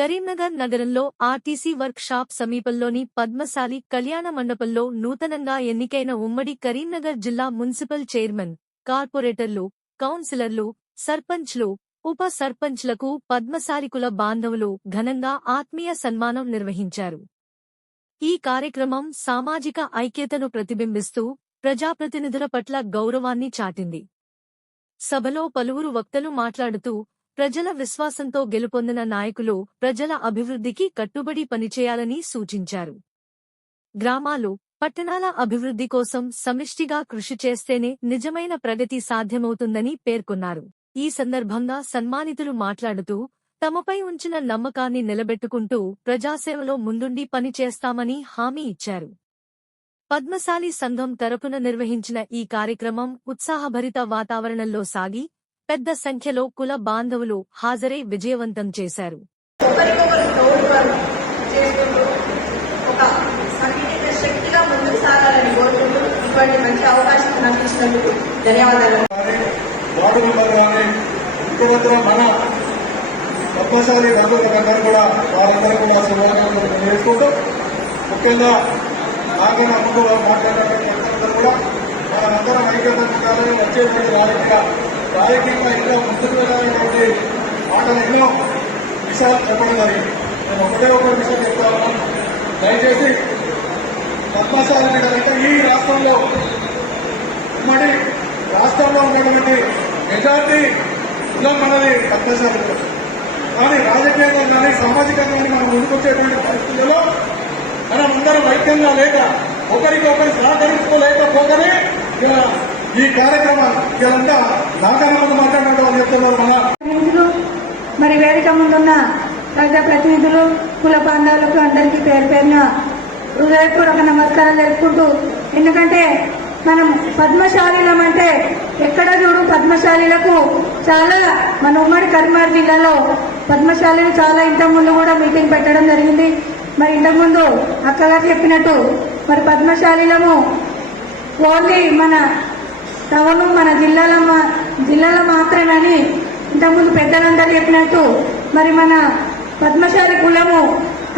కరీంనగర్ నగరంలో RTC work shop సమీపంలోని పద్మశాలి కళ్యాణ మండపంలో నూతనంగా ఎన్నికైన ఉమ్మడి కరీంనగర్ జిల్లా మున్సిపల్ చైర్మన్, కార్పొరేటర్లు, కౌన్సిలర్లు, సర్పంచ్లు, ఉప సర్పంచ్లకు పద్మశాలికుల బాంధవులు ఘనంగా ఆత్మీయ సన్మానం నిర్వహించారు. ఈ కార్యక్రమం సామాజిక ఐక్యతను ప్రతిబింబిస్తూ ప్రజాప్రతినిధుల పట్ల గౌరవాన్ని చాటింది. సభలో పలువురు వక్తలు మాట్లాడుతూ ప్రజల విశ్వాసంతో గెలుపొందిన నాయకులు ప్రజల అభివృద్ధికి కట్టుబడి పనిచేయాలని సూచించారు. గ్రామాలు, పట్టణాల అభివృద్ధి కోసం సమిష్టిగా కృషి చేస్తేనే నిజమైన ప్రగతి సాధ్యమవుతుందని పేర్కొన్నారు. ఈ సందర్భంగా సన్మానితులు మాట్లాడుతూ తమపై ఉంచిన నమ్మకాన్ని నిలబెట్టుకుంటూ ప్రజాసేవలో ముందుండి పనిచేస్తామని హామీ ఇచ్చారు. పద్మశాలి సంఘం తరపున నిర్వహించిన ఈ కార్యక్రమం ఉత్సాహభరిత వాతావరణంలో సాగి పెద్ద సంఖ్యలో కుల బాంధవులు హాజరై విజయవంతం చేశారు. పద్మశాలి బంధువులందరూ కూడా వారందరూ కూడా శుభాకాంక్షలు తెలియజేసుకుంటూ ముఖ్యంగా నాగన అమ్మకు మాట్లాడేటప్పుడు కూడా మనందరం ఐక్యత ఉండాలని వచ్చేటువంటి రాజకీయంగా ఇంకా ముందుకు వెళ్ళాలనేటువంటి మాటలు ఎన్నో విషయాలు చెప్పడం జరిగింది. నేను ఒక విషయం చెప్తా ఉన్నాను. దయచేసి పద్మశాలి కనుక ఈ రాష్ట్రంలో ఉమ్మడి రాష్ట్రంలో ఉన్నటువంటి మెజార్టీ కులం మనది పద్మశాలి. కానీ రాజకీయంగా కానీ సామాజికంగా కానీ మనం ముందుకొచ్చేటువంటి పరిస్థితుల్లో మనం అందరం ఐక్యంగా లేక ఒకరికొకరు సహకరించుకోలేకపోతేనే ఈ కార్యక్రమాలు ఇదంతా నాకన్నా ముందు మాట్లాడినట్టు వాళ్ళు చెప్తున్నారు. మరి వేదిక ముందున్న ప్రజాప్రతినిధులు, కుల బాంధవులకు అందరికీ పేరు పేరున హృదయపూర్వక నమస్కారం తెలుపుకుంటూ, ఎందుకంటే మనం పద్మశాలీలం అంటే ఎక్కడ చూడు పద్మశాలీలకు చాలా మన ఉమ్మడి కరీంనగర్ జిల్లాలో పద్మశాలీలు చాలా ఇంతకుముందు కూడా మీటింగ్ పెట్టడం జరిగింది. మరి ఇంతకుముందు అక్కగారు చెప్పినట్టు మరి పద్మశాలీలము ఓన్లీ మన టౌన్ మన జిల్లాలో మాత్రమేనని ఇంతకుముందు పెద్దలందరూ చెప్పినట్టు మరి మన పద్మశాలి కులము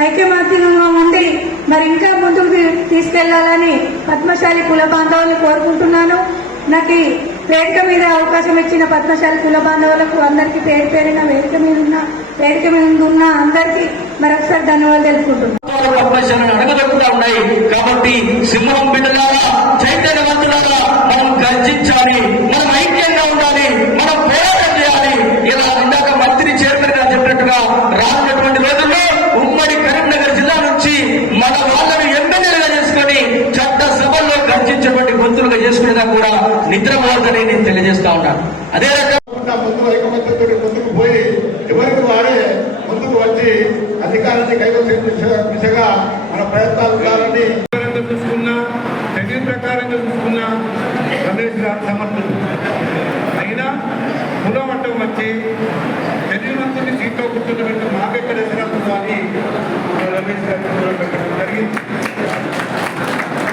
ఐక్యమత్యంగా ఉండి మరి ఇంకా ముందుకు తీసుకెళ్లాలని పద్మశాలి కుల బాంధవులను కోరుకుంటున్నాను. నాకు వేదిక మీద అవకాశం ఇచ్చిన పద్మశాలి కుల బాంధవులకు అందరికీ పేరు పేరిన వేదిక మీద ఉన్న అందరికీ మరొకసారి ధన్యవాదాలు తెలుపుకుంటున్నాను. అడగదకుండా ఉన్నాయి కాబట్టి సింహం బిడ్డలారా, చైతన్యవంతులారా మనం గర్జించాలి, మనం ఐక్యంగా ఉండాలి, మనం పోరాటం చేయాలి. ఇలా ఇందాక మంత్రి చైర్మన్ గా చెప్పినట్టుగా రానున్నటువంటి రోజుల్లో ఉమ్మడి కరీంనగర్ జిల్లా నుంచి మన వాళ్ళని ఎమ్మెల్యేలుగా చేసుకుని చట్ట సభల్లో గర్జించేటువంటి గొంతులుగా చేసుకునేదా కూడా నిద్రపోవద్దని నేను తెలియజేస్తా ఉన్నాను. అదే రకంగా ముందు ఐకమత్యంతో ముందుకు పోయి ఎవరికి వారే ముందుకు వచ్చి అధికారాన్ని కైవసం దిశగా మన ప్రయత్నాలు ఉండాలని చూసుకున్నా, చర్యల ప్రకారంగా చూసుకున్నా రమేష్ గారు సమర్థులు అయినా కులమట్టం వచ్చి చర్యవంతుని సీట్లో కూర్చున్నట్టు మాకెక్కడ ఎదురవుతుందో అని రమేష్ గారు పెట్టడం జరిగింది.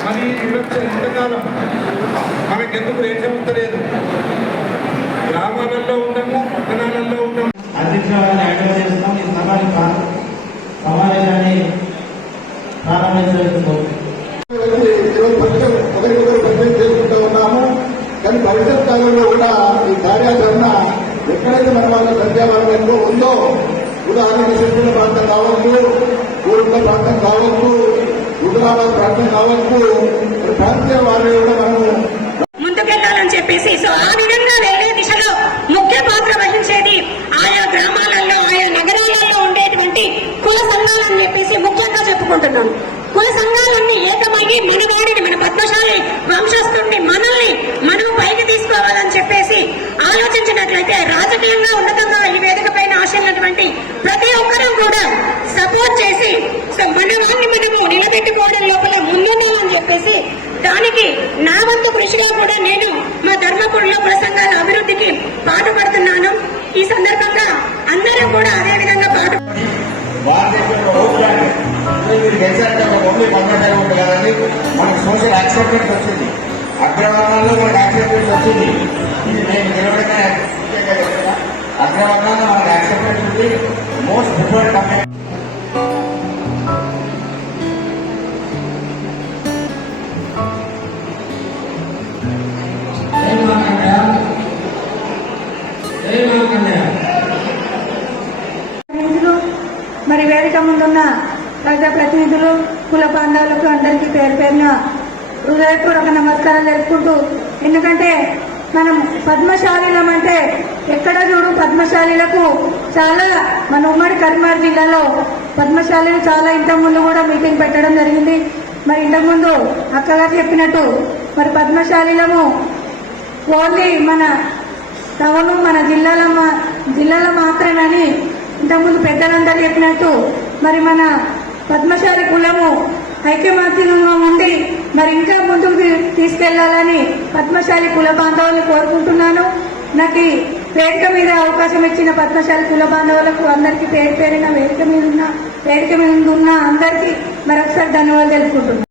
మరి ఇంతకాలం మనకెందుకు దేశముంటలేదు, గ్రామాలలో ఉన్నాము, పట్టణాలలో ఉన్నాము. అధ్యక్షురాన్ని అడ్వైజ్ చేస్తున్నాం. ఈ సమావేశాన్ని ప్రారంభించవచ్చు. చేసుకుంటూ ఉన్నాము. కానీ భవిష్యత్ కాలంలో కూడా ఈ కార్యాచరణ ఎక్కడైతే మన వాళ్ళ సంఖ్యాబలంలో ఉందో ఉదాహరణకు శక్తుల ప్రాంతం కావచ్చు, ఊరుల ప్రాంతం కావచ్చు, ఉదరాబాద్ ప్రాంతం కావచ్చు, ప్రాంతీయ వారిని కూడా మనము ముందుకెళ్లాలని చెప్పేసి ఆ విధంగా వేరే దిశలో ముఖ్య పాత్ర వహించేది ఆయా గ్రామాలలో, ఆయా నగరాలలో ఉండేటువంటి కుల సంఘాలని చెప్పేసి ముఖ్యంగా చెప్పుకుంటున్నాను. కుల సంఘాలన్నీ ఏకమయ్యి మన వాడిని, మన పద్మశాలి వంశస్థుడిని మనం పైకి తీసుకోవాలని చెప్పేసి ఆలోచించినట్లయితే రాజకీయంగా ఉన్నతంగా ఈ వేదిక పైన ఆశించినటువంటి ప్రతి ఒక్కరూ కూడా సపోర్ట్ చేసి మన వాడిని మనము నిలబెట్టుకోవడం లోపల ముందున్నామని చెప్పేసి దానికి నా వంతు కృషిగా కూడా నేను మా ధర్మపురిలో కుల సంఘాల అభివృద్ధికి పాటుపడుతున్నాను. ఈ సందర్భంగా అందరూ కూడా అదే విధంగా మనకు సోషల్ యాక్సెప్టెన్స్ వచ్చింది, అగ్రవర్ణాల్లో మనకు యాక్సెప్టెన్స్ వచ్చింది. ఇది నేను నిలబడిన అగ్రవర్ణాల్లో మనకు యాక్సెప్టెన్స్ ఉంది. మోస్ట్ ప్రిఫర్డ్ ప్రతినిధులు కుల బాంధవులకు అందరికీ పేరు పేరున హృదయపూర్వక నమస్కారాలు తెలుపుకుంటూ, ఎందుకంటే మనం పద్మశాలీలం అంటే ఎక్కడ చూడు పద్మశాలీలకు చాలా మన ఉమ్మడి కరీంనగర్ జిల్లాలో పద్మశాలీలు చాలా ఇంతకుముందు కూడా మీటింగ్ పెట్టడం జరిగింది. మరి ఇంతకుముందు అక్కగారు చెప్పినట్టు మరి పద్మశాలీలము ఓన్లీ మన టౌన్ మన జిల్లాలో మాత్రమేనని ఇంతకుముందు పెద్దలందరూ చెప్పినట్టు మరి మన పద్మశాలి కులము ఐక్యమత్యంగా ఉండి మరి ఇంకా ముందుకు తీసుకెళ్లాలని పద్మశాలి కుల బాంధవులను కోరుకుంటున్నాను. నాకు ఈ వేదిక మీద అవకాశం ఇచ్చిన పద్మశాలి కుల బాంధవులకు అందరికీ పేరు పేరిన వేదిక మీద ఉన్న అందరికీ మరొకసారి ధన్యవాదాలు తెలుపుకుంటున్నాను.